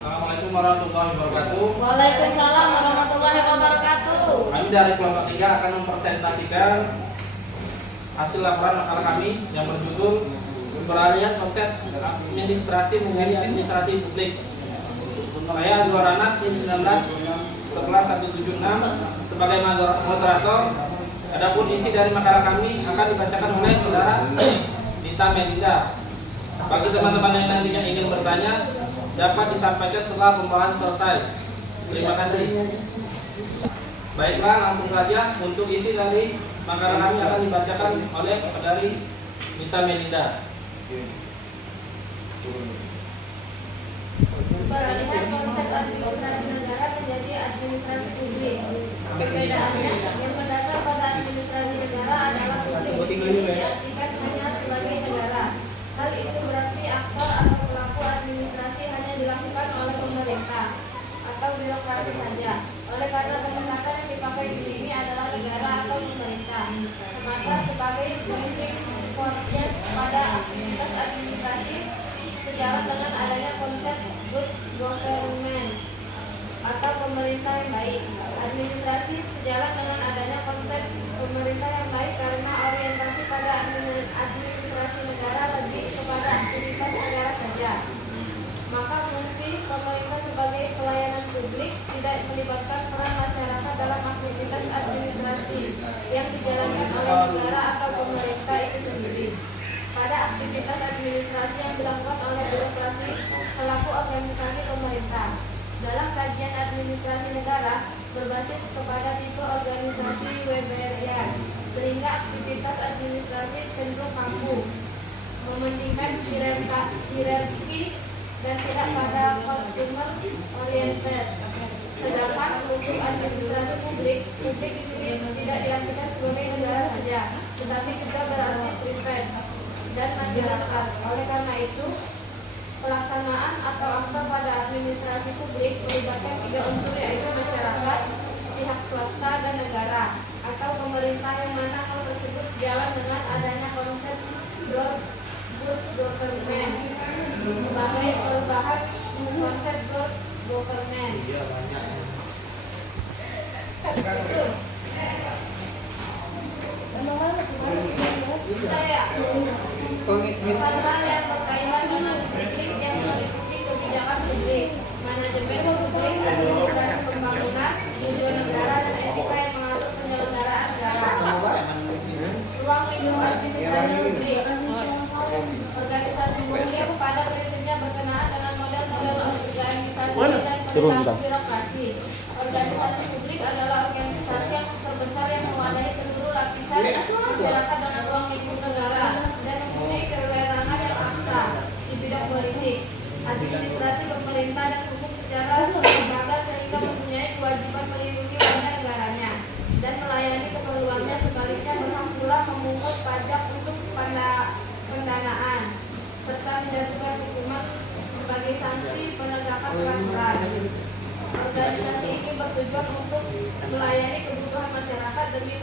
Assalamualaikum warahmatullahi wabarakatuh. Waalaikumsalam warahmatullahi wabarakatuh. Kami dari kelompok 3 akan mempresentasikan hasil laporan makalah kami yang berjudul Peralihan Konsep Administrasi menjadi Administrasi Publik. Saya Azwar Anas, NIM 19 11 176 sebagai moderator. Adapun isi dari makalah kami akan dibacakan oleh Saudara Dita Melinda. Bagi teman-teman yang nantinya ingin bertanya, dapat disampaikan setelah pembawaan selesai. Terima kasih. Baiklah, langsung saja untuk isi dari makalah kami akan dibacakan oleh Saudari Dita Melinda. Peralihan konsep administrasi negara menjadi administrasi publik. Perbedaannya yang mendasar pada administrasi negara adalah publik diartikan hanya sebagai negara. Hal itu berarti aktor atau pelaku administrasi hanya dilakukan oleh pemerintah atau birokrasi saja. Oleh karena pendekatan yang dipakai di sini adalah negara atau pemerintah, maka sebagai prinsip kuatnya pada aktivitas administrasi sejalan dengan adanya konsep good government atau pemerintah yang baik. Administrasi sejalan dengan adanya konsep pemerintah yang baik karena orientasi pada administrasi negara lebih kepada aktivitas negara saja. Maka fungsi pemerintah sebagai pelayanan publik tidak melibatkan peran masyarakat dalam aktivitas administrasi yang dijalankan oleh negara atau pemerintah itu sendiri. Pada aktivitas administrasi yang dilakukan oleh birokrasi selaku organisasi pemerintah. Dalam kajian administrasi negara berbasis kepada tipe organisasi Weberian, sehingga aktivitas administrasi cenderung kaku, mementingkan hierarki dan tidak pada consumer oriented. Sedangkan untuk administrasi publik di sini tidak diartikan sebagai negara saja, tetapi juga berarti private dan masyarakat. Oleh karena itu, pelaksanaan atau aktor pada administrasi publik melibatkan 3 unsur, yaitu masyarakat, pihak swasta, dan negara atau pemerintah, yang mana hal tersebut jalan dengan adanya konsep good government sebagai perubahan konsep good government. Hal-hal yang berkaitan dengan publik yang meliputi kebijakan publik, manajemen publik, administrasi pembangunan, tujuan negara, dan etika yang mengatur penyelenggaraan negara. Ruang lingkup administrasi publik. Organisasi publik pada prinsipnya berkenaan dengan model-model organisasi dan perilaku birokrasi. Organisasi publik adalah organisasi yang terbesar yang mewadahi seluruh lapisan masyarakat dengan ruang lingkup negara dan mempunyai kewenangan yang aksa di bidang politik, administrasi, pemerintah, dan hukum secara lembaga, sehingga mempunyai kewajiban melindungi warga negaranya dan melayani keperluannya. Sebaliknya, berhak pula memungut pajak untuk pendanaan serta menjatuhkan hukuman sebagai sanksi penegakan peraturan. Organisasi ini bertujuan untuk melayani kebutuhan masyarakat demi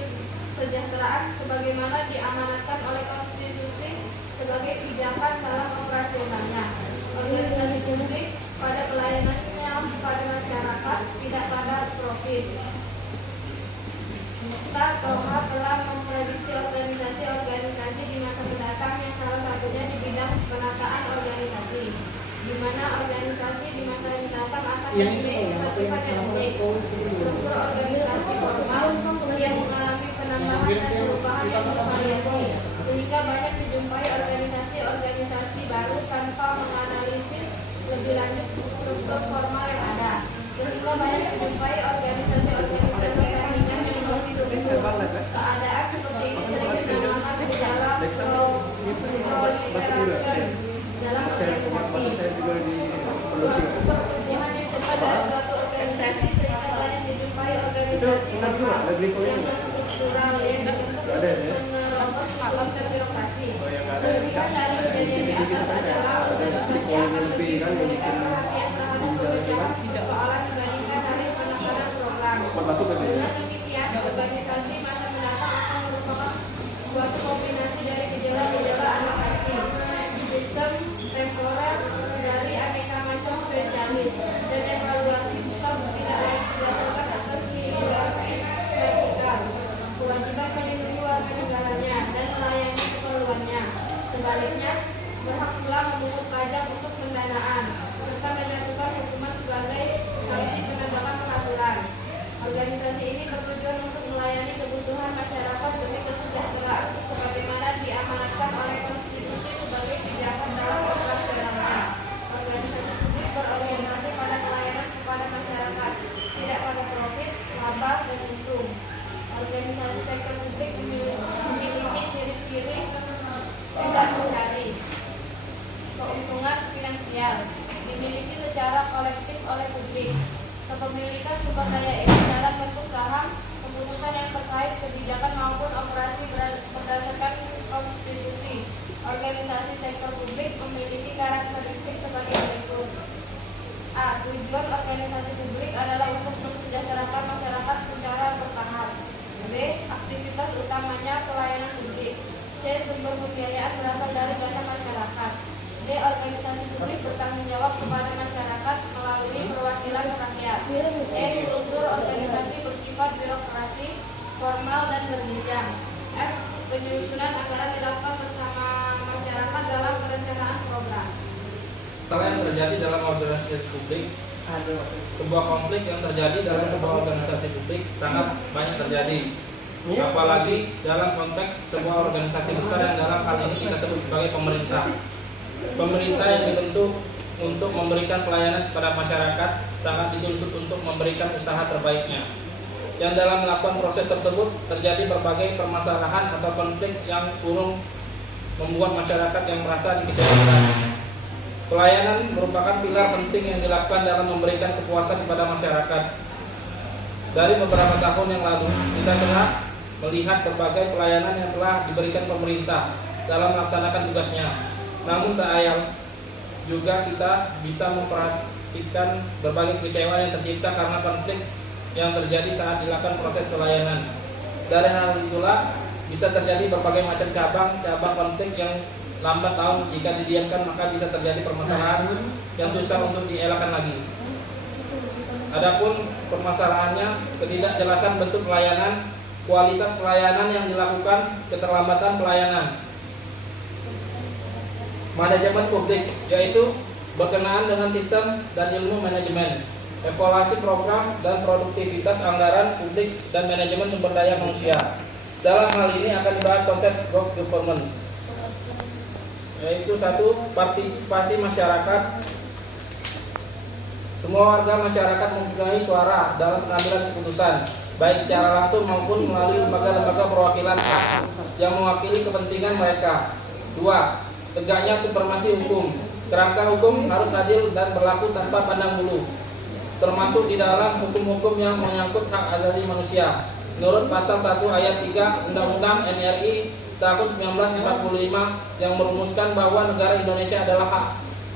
kesejahteraan sebagaimana diamanatkan oleh konstitusi sebagai pijakan dalam operasionalnya. Organisasi publik pada pelayanannya pada masyarakat, tidak pada profit. Toha telah memprediksi organisasi-organisasi di masa mendatang, yang salah satunya di bidang penataan organisasi, di mana organisasi di masa mendatang akan memiliki sifat yang unik. Struktur organisasi formal yang mengalami penambahan dan perubahan yang bervariasi, sehingga banyak dijumpai organisasi-organisasi baru tanpa menganalisis lebih lanjut struktur formal yang ada, sehingga banyak dijumpai organisasi-organisasi yang keadaan seperti ini sering dinamakan dalam proliferasi dalam organisasi. Pertumbuhan yang cepat dalam suatu organisasi sehingga banyak dijumpai organisasi yang struktural yang dibentuk untuk menerobos sistem dan birokrasi. Kelebihan dari kejadian di atas adalah organisasi akan lebih memberikan perhatian terhadap kebijakan persoalan dibandingkan dari penekanan program. Dengan demikian, organisasi masa mendatang akan merupakan suatu kombinasi dari gejala-gejala adaptasi, sistem temporer dari aneka macam spesialis. oleh publik. Kepemilikan sumber daya ini dalam bentuk saham, keputusan yang terkait kebijakan maupun operasi berdasarkan konstitusi. Organisasi sektor publik memiliki karakteristik sebagai berikut. A. Tujuan organisasi publik adalah untuk mensejahterakan masyarakat secara bertahap. B. Aktivitas utamanya pelayanan publik. C. Sumber pembiayaan berasal dari dana masyarakat. D. Organisasi publik bertanggung jawab kepada masyarakat melalui perwakilan rakyat. E. Struktur organisasi bersifat birokrasi, formal dan berjenjang. F. Penyusunan anggaran dilakukan bersama masyarakat dalam perencanaan program. Masalah yang terjadi dalam organisasi publik, sebuah konflik yang terjadi dalam sebuah organisasi publik sangat banyak terjadi. Apalagi dalam konteks sebuah organisasi besar yang dalam hal ini kita sebut sebagai pemerintah. Pemerintah yang dibentuk untuk memberikan pelayanan kepada masyarakat sangat dituntut untuk memberikan usaha terbaiknya. Yang dalam melakukan proses tersebut terjadi berbagai permasalahan atau konflik yang kurang membuat masyarakat yang merasa dikecewakan. Pelayanan merupakan pilar penting yang dilakukan dalam memberikan kepuasan kepada masyarakat. Dari beberapa tahun yang lalu, kita telah melihat berbagai pelayanan yang telah diberikan pemerintah dalam melaksanakan tugasnya. Namun tak ayal juga kita bisa memperhatikan berbagai kekecewaan yang tercipta karena konflik yang terjadi saat dilakukan proses pelayanan. Dari hal itulah bisa terjadi berbagai macam cabang konflik yang lambat laun jika didiamkan maka bisa terjadi permasalahan yang susah untuk dielakkan lagi. Adapun permasalahannya ketidakjelasan bentuk pelayanan, kualitas pelayanan yang dilakukan, keterlambatan pelayanan. Manajemen publik yaitu berkenaan dengan sistem dan ilmu manajemen, evaluasi program dan produktivitas anggaran publik dan manajemen sumber daya manusia. Dalam hal ini akan dibahas konsep good government, yaitu satu, partisipasi masyarakat. Semua warga masyarakat mempunyai suara dalam pengambilan keputusan, baik secara langsung maupun melalui lembaga-lembaga perwakilan yang mewakili kepentingan mereka. Dua, tegaknya supremasi hukum. Kerangka hukum harus adil dan berlaku tanpa pandang bulu, termasuk di dalam hukum-hukum yang menyangkut hak asasi manusia. Menurut pasal 1 ayat 3 Undang-Undang NRI tahun 1945 yang merumuskan bahwa negara Indonesia adalah hak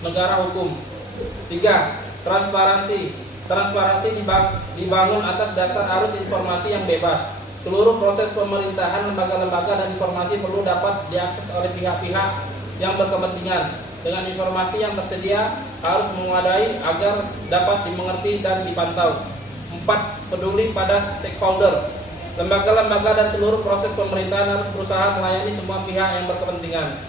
negara hukum. 3. Transparansi. Transparansi dibangun atas dasar arus informasi yang bebas. Seluruh proses pemerintahan, lembaga-lembaga dan informasi perlu dapat diakses oleh pihak-pihak yang berkepentingan. Dengan informasi yang tersedia harus memadai agar dapat dimengerti dan dipantau. 4. Peduli pada stakeholder. Lembaga-lembaga dan seluruh proses pemerintahan harus berusaha melayani semua pihak yang berkepentingan.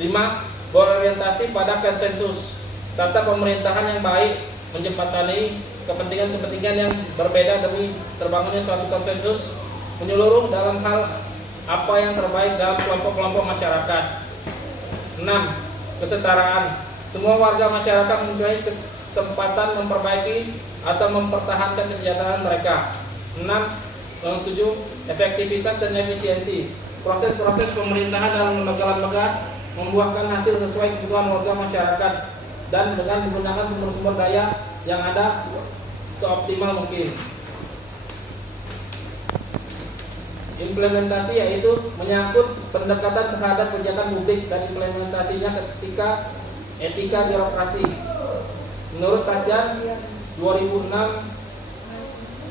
5. Berorientasi pada konsensus. Tata pemerintahan yang baik menjembatani kepentingan-kepentingan yang berbeda demi terbangunnya suatu konsensus menyeluruh dalam hal apa yang terbaik dalam kelompok-kelompok masyarakat. 6. Kesetaraan. Semua warga masyarakat mempunyai kesempatan memperbaiki atau mempertahankan kesejahteraan mereka. 6. 7. Efektivitas dan efisiensi. Proses-proses pemerintahan dalam lembaga-lembaga membuahkan hasil sesuai kebutuhan warga masyarakat dan dengan menggunakan sumber-sumber daya yang ada seoptimal mungkin. Implementasi yaitu menyangkut pendekatan terhadap kebijakan publik dan implementasinya ketika etika birokrasi. Menurut kajian 2006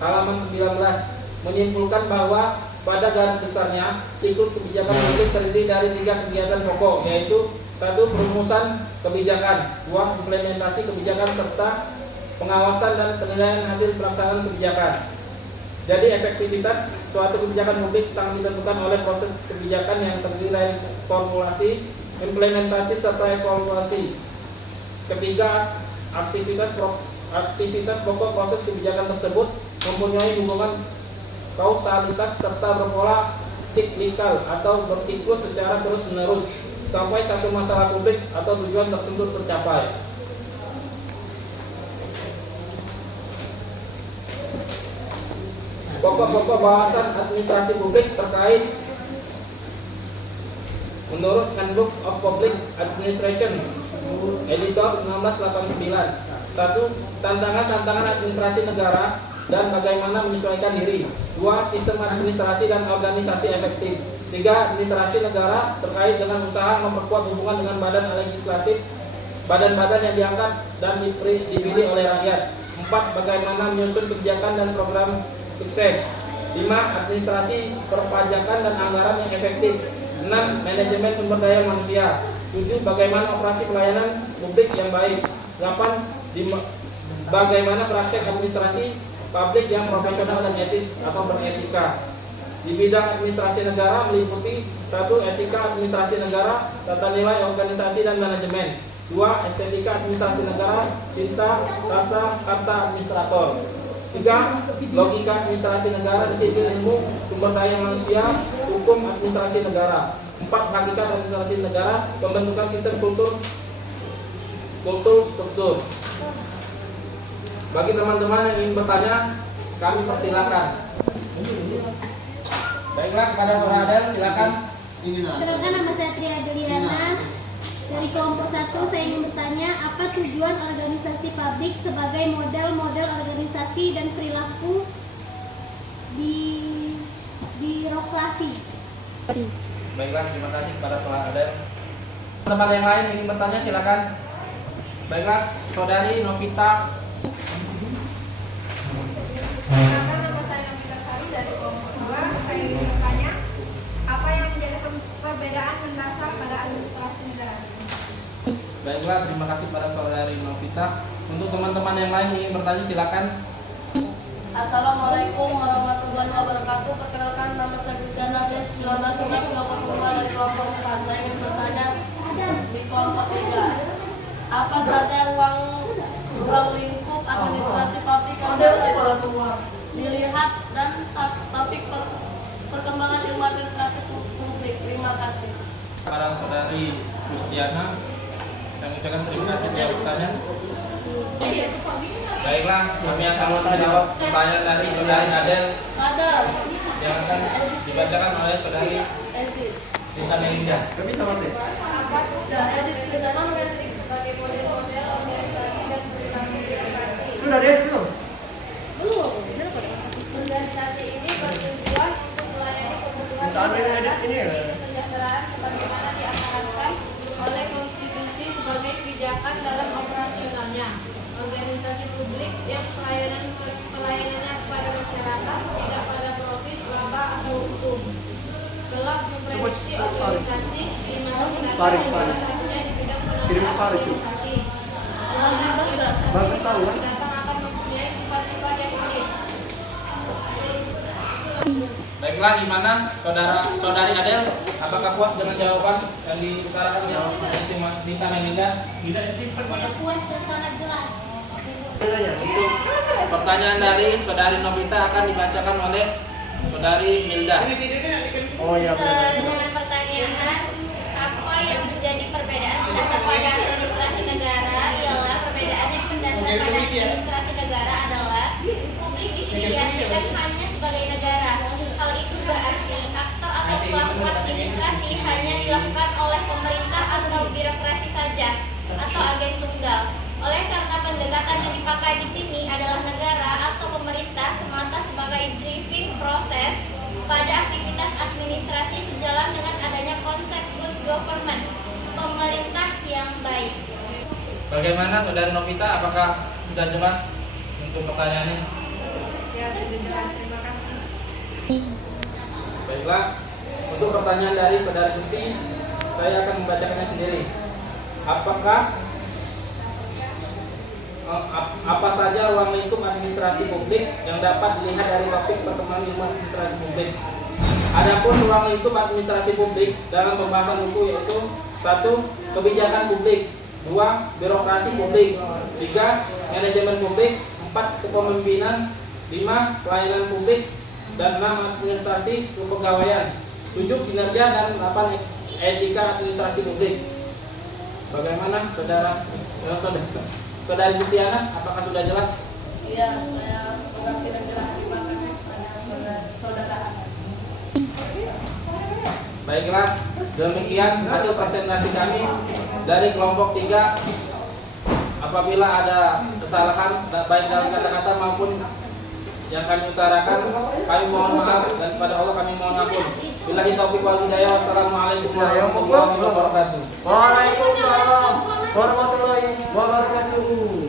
halaman 19 menyimpulkan bahwa pada garis besarnya siklus kebijakan publik terdiri dari 3 kegiatan pokok, yaitu 1. Perumusan kebijakan, 2. Implementasi kebijakan serta pengawasan dan penilaian hasil pelaksanaan kebijakan. Jadi efektivitas suatu kebijakan publik sangat ditentukan oleh proses kebijakan yang terdiri dari formulasi, implementasi serta evaluasi. Ketiga, aktivitas pokok proses kebijakan tersebut mempunyai hubungan kausalitas serta berpola siklikal atau bersiklus secara terus-menerus sampai satu masalah publik atau tujuan tertentu tercapai. Pokok-pokok bahasan administrasi publik terkait menurut Handbook of Public Administration Editor 1989. 1. Tantangan administrasi negara dan bagaimana menyesuaikan diri. 2. Sistem administrasi dan organisasi efektif. 3. Administrasi negara terkait dengan usaha memperkuat hubungan dengan badan legislatif, badan-badan yang diangkat dan dipilih oleh rakyat. 4. Bagaimana menyusun kebijakan dan program sukses. 5. Administrasi perpajakan dan anggaran yang efektif. 6. Manajemen sumber daya manusia. 7. Bagaimana operasi pelayanan publik yang baik. 8. Bagaimana praktek administrasi publik yang profesional dan etis atau beretika. Di bidang administrasi negara meliputi 1. Etika administrasi negara, tata nilai organisasi dan manajemen. 2. Estetika administrasi negara, cinta, rasa, karsa administrator. 3. Logika administrasi negara, disiplin ilmu, sumber daya manusia, hukum administrasi negara. 4. Hakikat administrasi negara, pembentukan sistem kultur struktur. Bagi teman-teman yang ingin bertanya, kami persilakan. Baiklah, kepada Saudara Adel, silakan. Perkenalkan, nama saya Tria Juliana. Dari kelompok 1, saya ingin bertanya, apa tujuan organisasi publik sebagai model-model organisasi dan perilaku di birokrasi? Baiklah, terima kasih kepada Saudara Adel. Teman yang lain ingin bertanya, silakan. Baiklah, Saudari Novita. Perkenalkan, nama saya Novita Sari dari kelompok 2. Saya ingin bertanya, apa yang menjadi perbedaan mendasar pada administrasi negara? Baiklah, terima kasih kepada Saudari Novita. Untuk teman-teman yang lain ingin bertanya, silakan. Assalamualaikum warahmatullahi wabarakatuh. Perkenalkan, nama saya Kristiana dan 19.902 dari kelompok 4. Saya ingin bertanya di kelompok 3. Apa saja ruang lingkup administrasi publik yang dilihat dan topik perkembangan ilmu administrasi publik. Terima kasih. Para Saudari Kristiana, yang ucapkan terima kasih atas pertanyaan. Baiklah, kami akan menjawab pertanyaan dari Saudari Adel yang akan dibacakan oleh Saudari Rita Melinda. Kami sama sih. Sebagai model-model organisasi dan perilaku birokrasi. Sudah deh, belum? Organisasi ini bertujuan untuk melayani kebutuhan masyarakat dan kesejahteraan sebagaimana diamanatkan oleh konstitusi sebagai kebijakan dalam operasionalnya. Organisasi publik yang pelayanannya kepada masyarakat, tidak pada profit, laba atau untung. Telah memprediksi organisasi di masa mendatang salah satunya di bidang pengembangan organisasi. Mendatang akan mempunyai sifat-sifat yang unik. Baiklah, gimana Saudari Adel? Apakah puas dengan jawaban yang diutarakan oleh Rita Melinda? Saya puas dan sangat jelas. Untuk pertanyaan dari Saudari Novita akan dibacakan oleh Saudari Milda. Oh iya, Dengan pertanyaan, apa yang menjadi perbedaan mendasar pada administrasi negara ialah perbedaan yang mendasar pada administrasi negara adalah publik di sini diartikan hanya sebagai negara. Hal itu berarti aktor atau pelaku administrasi hanya dilakukan oleh pemerintah atau birokrasi saja atau agen tunggal. Oleh karena pendekatan yang dipakai di sini adalah negara atau pemerintah semata sebagai driving proses pada aktivitas administrasi sejalan dengan adanya konsep good government, pemerintah yang baik. Bagaimana Saudari Novita? Apakah sudah jelas untuk pertanyaannya? Ya, sudah jelas. Terima kasih. Baiklah, untuk pertanyaan dari Saudari Gusti, saya akan membacakannya sendiri. Apa saja ruang lingkup administrasi publik yang dapat dilihat dari topik perkembangan ilmu administrasi publik? Adapun ruang lingkup administrasi publik dalam pembahasan buku yaitu 1. Kebijakan publik, 2. Birokrasi publik, 3. Manajemen publik, 4. Kepemimpinan, 5. Pelayanan publik, dan 6. Administrasi kepegawaian, 7. Kinerja, dan 8. Etika administrasi publik. Bagaimana Saudari Justiana, apakah sudah jelas? Iya, saya sudah tidak jelas. Terima kasih pada saudara Anas. Baiklah, demikian hasil presentasi kami dari kelompok 3 Apabila ada kesalahan baik dalam kata-kata maupun yang kami utarakan, kami mohon maaf, dan kepada Allah kami mohon ampun. Billahi taufiq wal hidayah. Wassalamualaikum warahmatullahi wabarakatuh. Waalaikumsalam warahmatullahi wabarakatuh.